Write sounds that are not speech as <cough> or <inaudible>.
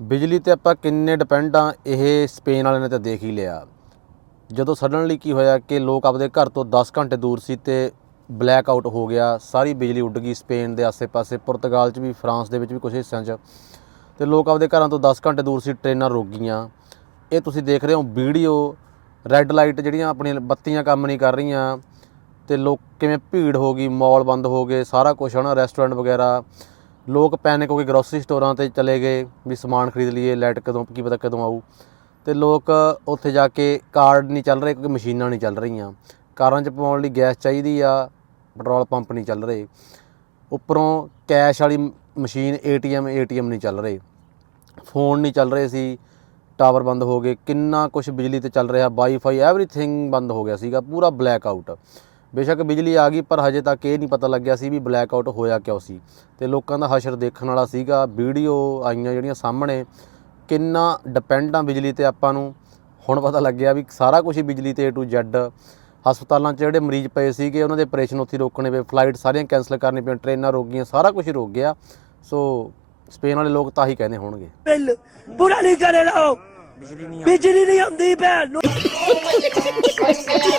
ਬਿਜਲੀ ਤੇ ਆਪਾਂ ਕਿੰਨੇ ਡਿਪੈਂਡ ਆ, ਇਹ ਸਪੇਨ ਵਾਲਿਆਂ ਨੇ ਤਾਂ ਦੇਖ ਹੀ ਲਿਆ। ਜਦੋਂ ਸਡਨਲੀ ਕੀ ਹੋਇਆ ਕਿ ਲੋਕ ਆਪਦੇ ਘਰ ਤੋਂ 10 ਘੰਟੇ ਦੂਰ ਸੀ ਤੇ ਬਲੈਕ ਆਊਟ ਹੋ ਗਿਆ, ਸਾਰੀ ਬਿਜਲੀ ਉੱਡ ਗਈ ਸਪੇਨ ਦੇ ਆਸੇ-ਪਾਸੇ ਪੁਰਤਗਾਲ 'ਚ ਵੀ ਫਰਾਂਸ ਦੇ ਵਿੱਚ ਵੀ ਕੁਝ ਹਿੱਸਿਆਂ 'ਚ। ਤੇ ਲੋਕ ਆਪਦੇ ਘਰਾਂ ਤੋਂ 10 ਘੰਟੇ ਦੂਰ ਸੀ ਟ੍ਰੇਨਾਂ ਰੁਕ ਗਈਆਂ। ਇਹ ਤੁਸੀਂ ਦੇਖ ਰਹੇ ਹੋ ਵੀਡੀਓ ਰੈੱਡ ਲਾਈਟ ਜਿਹੜੀਆਂ ਆਪਣੀਆਂ ਬੱਤੀਆਂ ਕੰਮ ਨਹੀਂ ਕਰ ਰਹੀਆਂ। ਤੇ ਲੋਕ ਕਿਵੇਂ ਭੀੜ ਹੋ ਗਈ ਮਾਲ ਬੰਦ ਹੋ ਗਏ, ਸਾਰਾ ਕੁਝ ਹਨਾ ਰੈਸਟੋਰੈਂਟ ਵਗੈਰਾ। ਲੋਕ ਪੈਨਿਕ ਹੋ ਕੇ ਗਰੋਸਰੀ ਸਟੋਰਾਂ ਤੇ ਚਲੇ ਗਏ ਵੀ ਸਮਾਨ ਖਰੀਦ ਲਈਏ ਲਾਈਟ ਕਦੋਂ, ਕੀ ਪਤਾ ਕਦੋਂ ਆਊ। ਤੇ ਲੋਕ ਉੱਥੇ ਜਾ ਕੇ ਕਾਰਡ ਨਹੀਂ ਚੱਲ ਰਹੇ ਕਿਉਂਕਿ ਮਸ਼ੀਨਾਂ ਨਹੀਂ ਚੱਲ ਰਹੀਆਂ। ਕਾਰਾਂ 'ਚ ਪਾਉਣ ਲਈ ਗੈਸ ਚਾਹੀਦੀ ਆ ਪੈਟਰੋਲ ਪੰਪ ਨਹੀਂ ਚੱਲ ਰਹੇ। ਉੱਪਰੋਂ ਕੈਸ਼ ਵਾਲੀ ਮ- ਮਸ਼ੀਨ ਏਟੀਐਮ ਏਟੀਐਮ ਨਹੀਂ ਚੱਲ ਰਹੇ। ਫੋਨ ਨਹੀਂ ਚੱਲ ਰਹੇ ਸੀ। ਟਾਵਰ ਬੰਦ ਹੋ ਗਏ। ਕਿੰਨਾ ਕੁਝ ਬਿਜਲੀ ਤੇ ਚੱਲ ਰਿਹਾ। ਵਾਈਫਾਈ ਐਵਰੀਥਿੰਗ ਬੰਦ ਹੋ ਗਿਆ ਸੀਗਾ। ਪੂਰਾ ਬਲੈਕ ਆਊਟ ਬੇਸ਼ੱਕ ਬਿਜਲੀ ਆ ਗਈ ਪਰ ਹਜੇ ਤੱਕ ਇਹ ਨਹੀਂ ਪਤਾ ਲੱਗਿਆ ਸੀ ਵੀ ਬਲੈਕ ਆਊਟ ਹੋਇਆ ਕਿਉਂ ਸੀ। ਤੇ ਲੋਕਾਂ ਦਾ ਹਸ਼ਰ ਦੇਖਣ ਵਾਲਾ ਸੀਗਾ ਵੀਡੀਓ ਆਈਆਂ ਜਿਹੜੀਆਂ ਸਾਹਮਣੇ ਕਿੰਨਾ ਡਿਪੈਂਡ ਆ ਬਿਜਲੀ ਤੇ ਆਪਾਂ ਨੂੰ। ਹੁਣ ਪਤਾ ਲੱਗਿਆ ਵੀ ਸਾਰਾ ਕੁਝ ਹੀ ਬਿਜਲੀ ਤੇ A to Z ਹਸਪਤਾਲਾਂ 'ਚ ਜਿਹੜੇ ਮਰੀਜ਼ ਪਏ ਸੀਗੇ ਉਹਨਾਂ ਦੇ ਆਪਰੇਸ਼ਨ ਉੱਥੇ ਰੋਕਣੇ ਪਏ ਫਲਾਈਟ ਸਾਰੀਆਂ ਕੈਂਸਲ ਕਰਨੀ ਪਈਆਂ ਟ੍ਰੇਨਾਂ ਰੁਕ ਗਈਆਂ ਸਾਰਾ ਕੁਝ ਰੁਕ ਗਿਆ। ਸੋ ਸਪੇਨ ਵਾਲੇ ਲੋਕ ਤਾਂ ਹੀ ਕਹਿੰਦੇ ਹੋਣਗੇ। ਬਿੱਲ ਪੂਰਾ ਨਹੀਂ ਕਰੇ ਲਾਓ ਬਿਜਲੀ ਨਹੀਂ ਆਉਂਦੀ ਭੈਣ ਨੂੰ। <laughs>